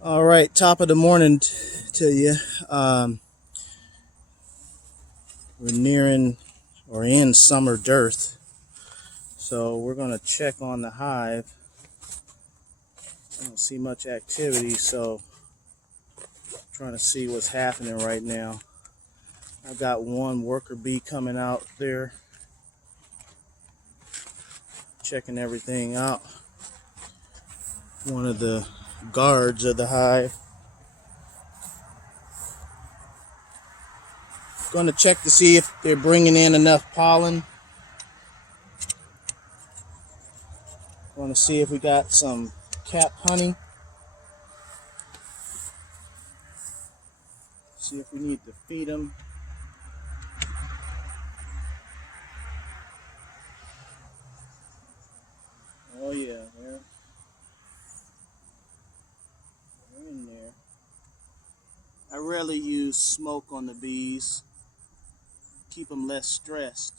All right, top of the morning to you. Um, we're nearing or in summer dearth, so we're gonna check on the hive. I don't see much activity, so I'm trying to see what's happening right now. I've got one worker bee coming out there, checking everything out. One of the guards of the hive. Going to check to see if they're bringing in enough pollen. Going to see if we got some cap honey. See if we need to feed them. Oh yeah, they're in there. I rarely use smoke on the bees. Keep them less stressed.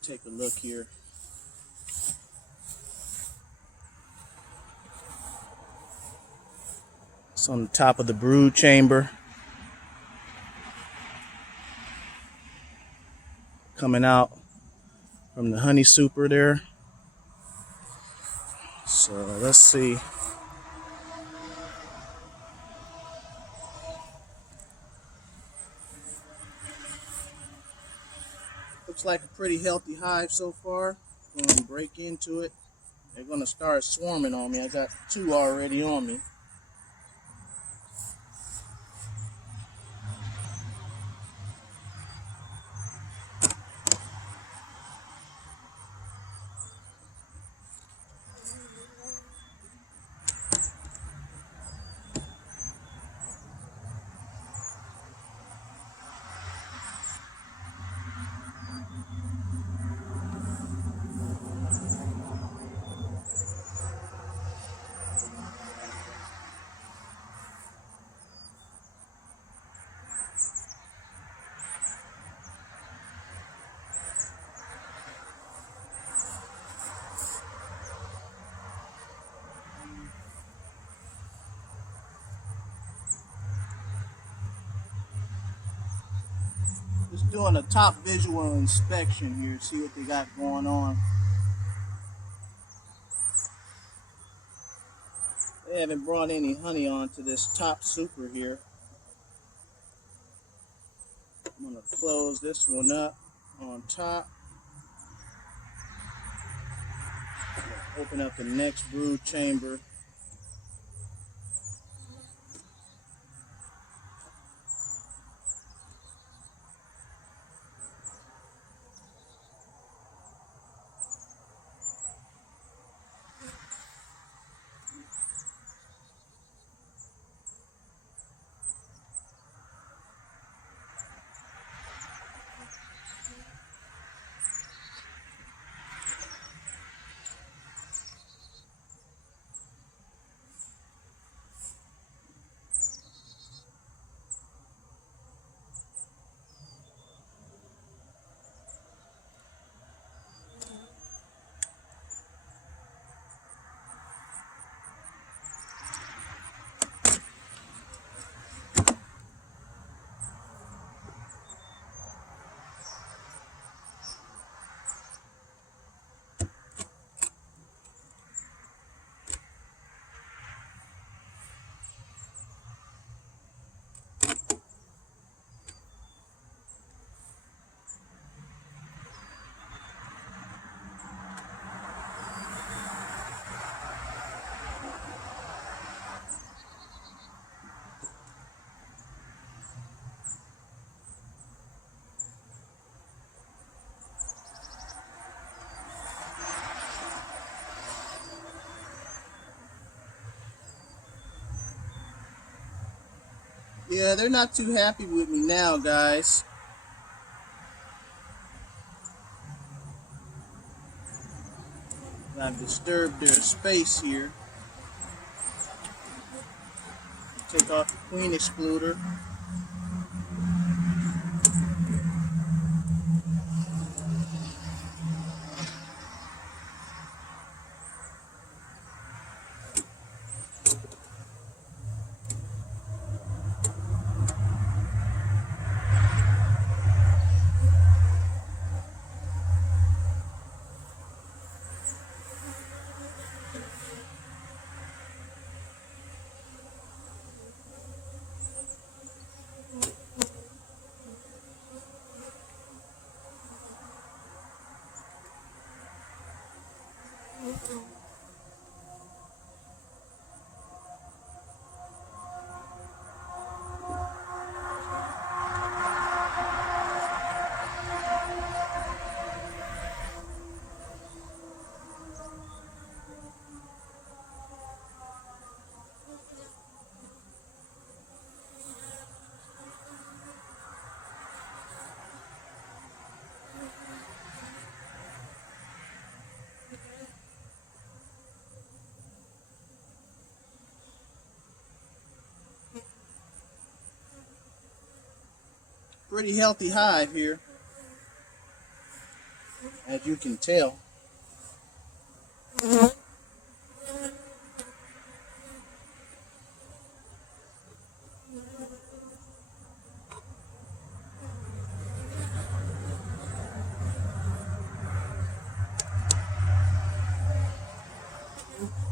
Take a look here. It's on the top of the brood chamber. Coming out from the honey super there. So let's see. Looks like a pretty healthy hive so far. Going to break into it. They're going to start swarming on me. I got two already on me. Just doing a top visual inspection here, see what they got going on. They haven't brought any honey onto this top super here. I'm going to close this one up on top. Open up the next brood chamber. Yeah, they're not too happy with me now, guys. I've disturbed their space here. Take off the queen excluder. Pretty healthy hive here, as you can tell. I'm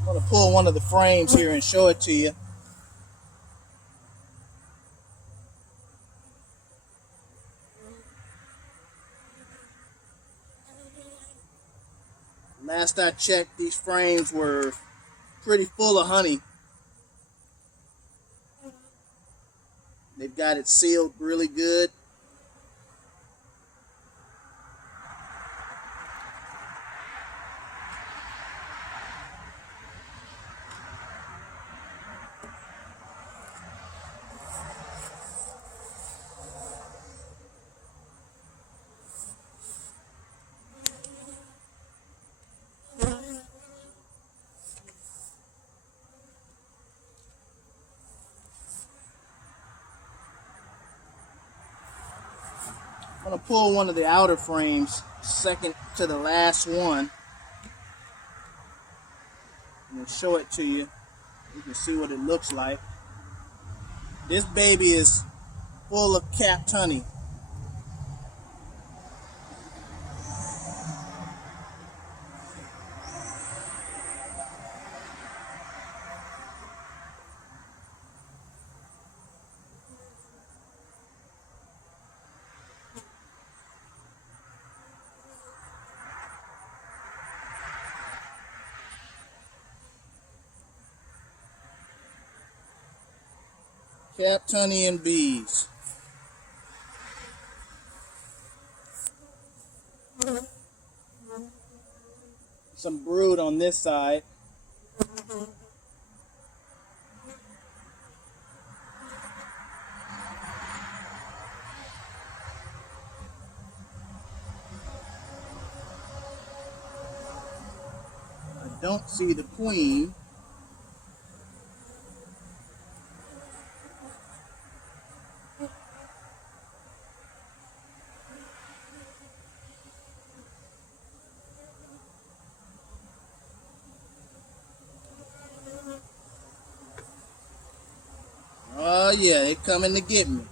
going to pull one of the frames here and show it to you. Last I checked, these frames were pretty full of honey. They've got it sealed really good. I'm going to pull one of the outer frames, second to the last one, and show it to you. You can see what it looks like. This baby is full of capped honey. Capped honey and bees. Some brood on this side. I don't see the queen. Oh yeah, they're coming to get me.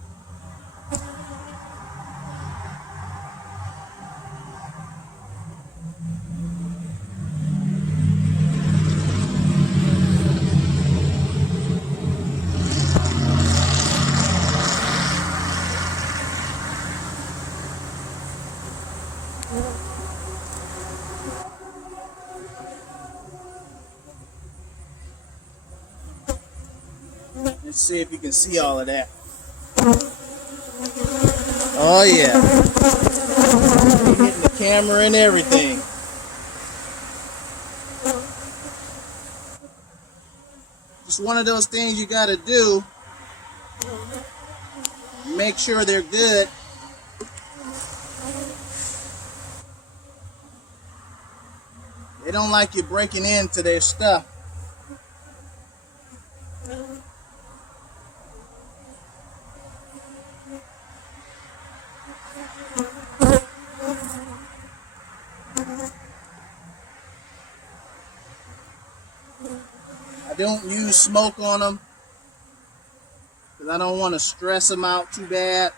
Let's see if you can see all of that. Oh yeah. Hitting the camera and everything. Just one of those things you gotta do. Make sure they're good. They don't like you breaking into their stuff. I don't use smoke on them because I don't want to stress them out too bad.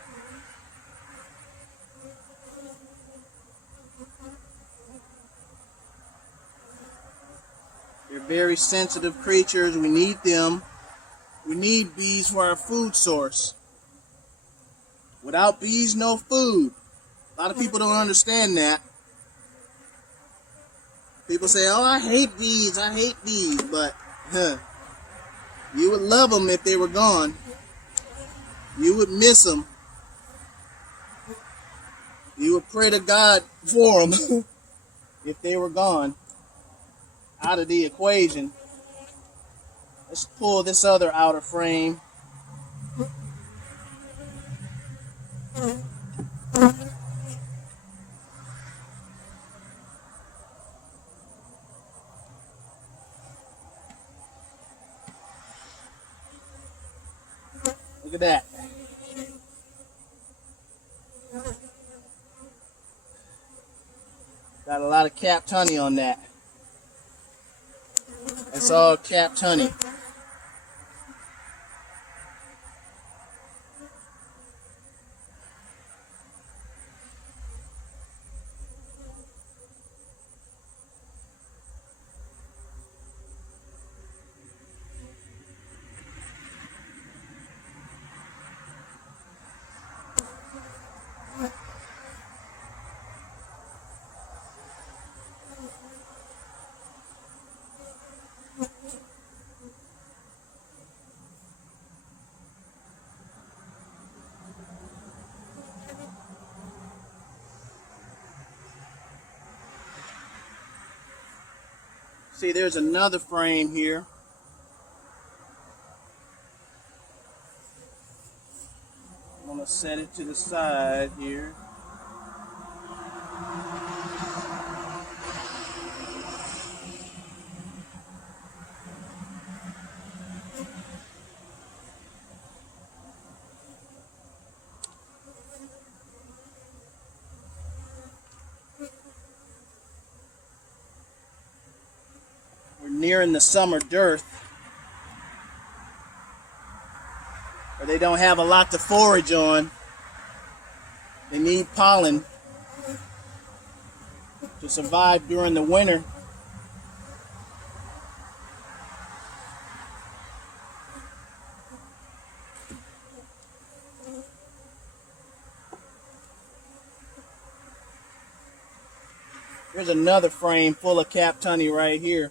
They're very sensitive creatures. We need them. We need bees for our food source. Without bees, no food. A lot of people don't understand that. People say, oh, I hate bees, but you would love them if they were gone. You would miss them. You would pray to God for them if they were gone out of the equation. Let's pull this other outer frame. Look at that. lot of capped honey on that. It's all capped honey. See, there's another frame here. I'm going to set it to the side here. We're nearing the summer dearth, where they don't have a lot to forage on. They need pollen to survive during the winter. Here's another frame full of capped honey right here.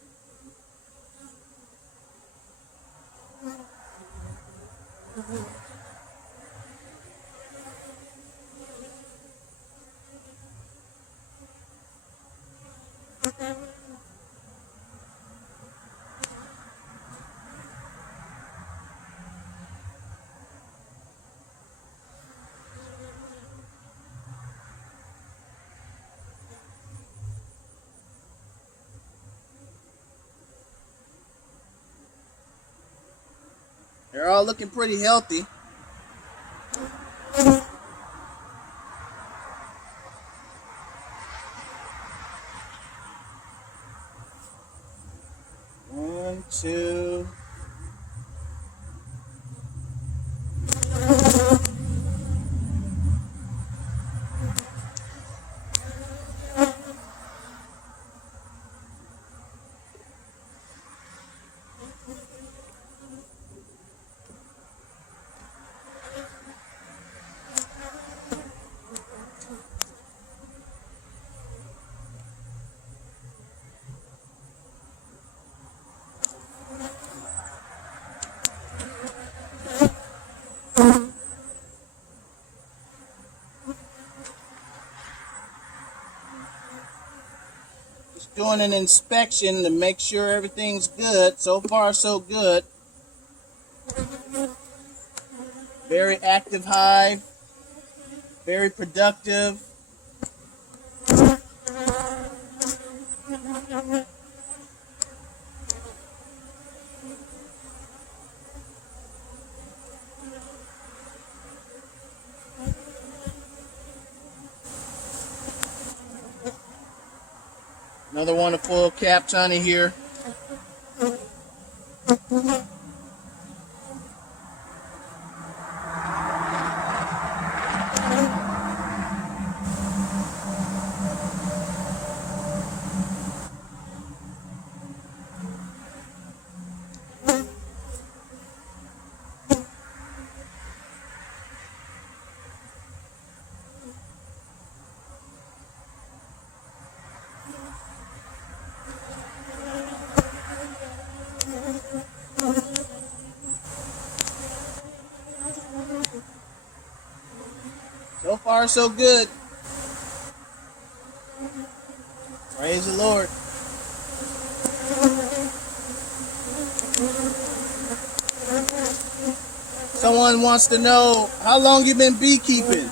They're all looking pretty healthy. One, two. Just doing an inspection to make sure everything's good. So far, so good. Very active hive. Very productive. Another one of full capped honey here. So far, so good. Praise the Lord. Someone wants to know, how long you been beekeeping?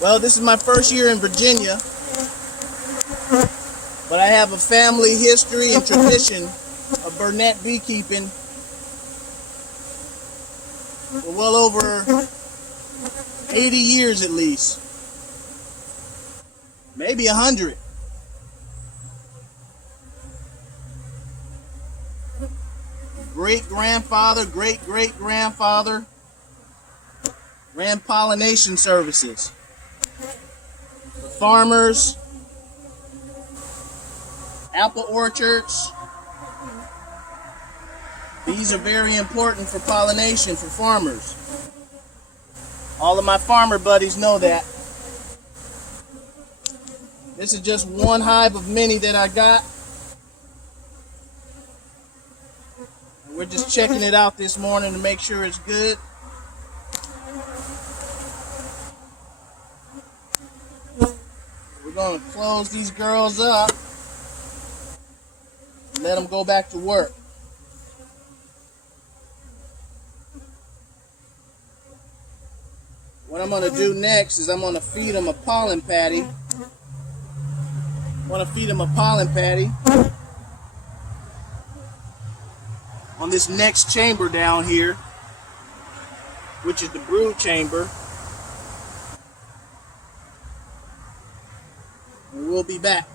Well, this is my first year in Virginia, but I have a family history and tradition of Burnett beekeeping for well over 80 years at least. Maybe 100. great-grandfather, great-great-grandfather ran pollination services for farmers, apple orchards. Bees are very important for pollination for farmers. All of my farmer buddies know that. This is just one hive of many that I got. We're just checking it out this morning to make sure it's good. We're going to close these girls up and let them go back to work. What I'm going to do next is I'm going to feed them a pollen patty. I want to feed them a pollen patty on this next chamber down here, which is the brood chamber. And we'll be back.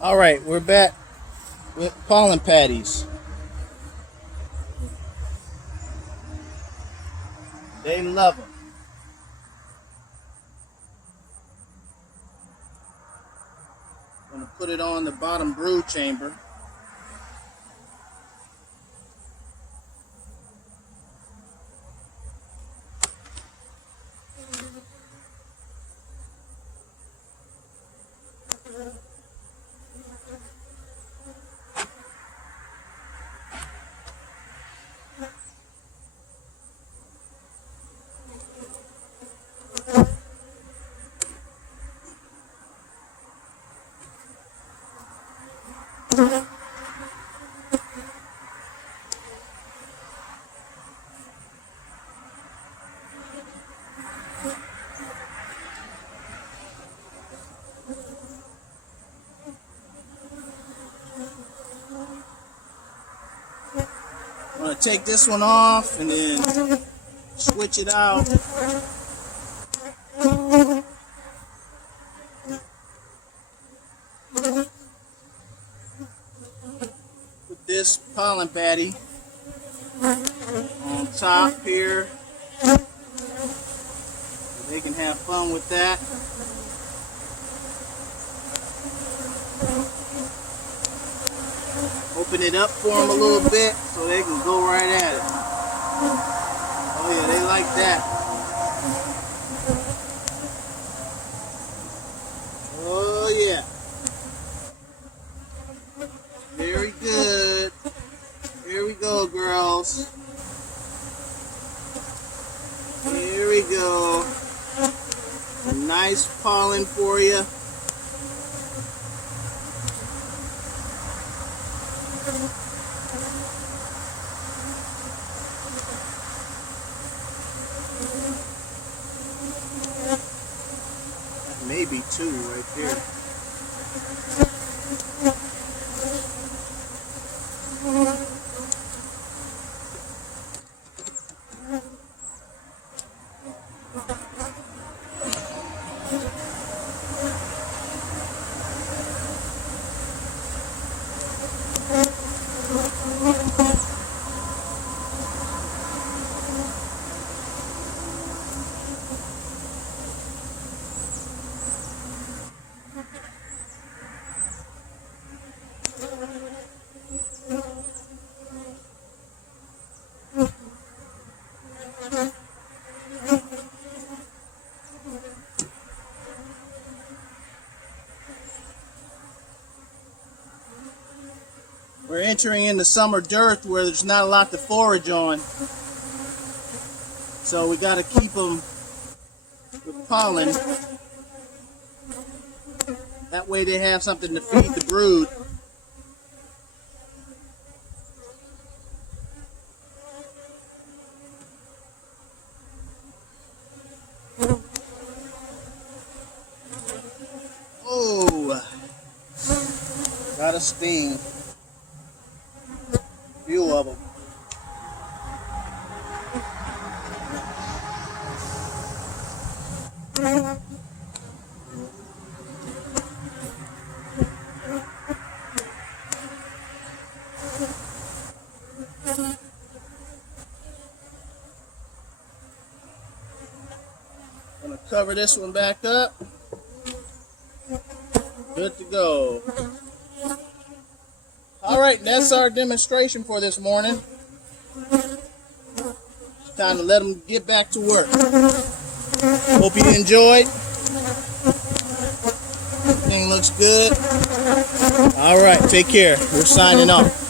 All right, we're back with pollen patties. They love them. I'm going to put it on the bottom brood chamber. I'm gonna take this one off and then switch it out. Put this pollen patty on top here so they can have fun with that. Open it up for them a little bit so they can go right at it. Oh yeah, they like that. Oh yeah. Very good. Here we go, girls. Here we go. Some nice pollen for you. Maybe two right there. We're entering into summer dearth where there's not a lot to forage on. So we got to keep them with pollen. That way they have something to feed the brood. Oh, got a sting. Few of them. I'm going to cover this one back up. Good to go. All right, that's our demonstration for this morning. It's time to let them get back to work. Hope you enjoyed. Everything looks good. All right, take care. We're signing off.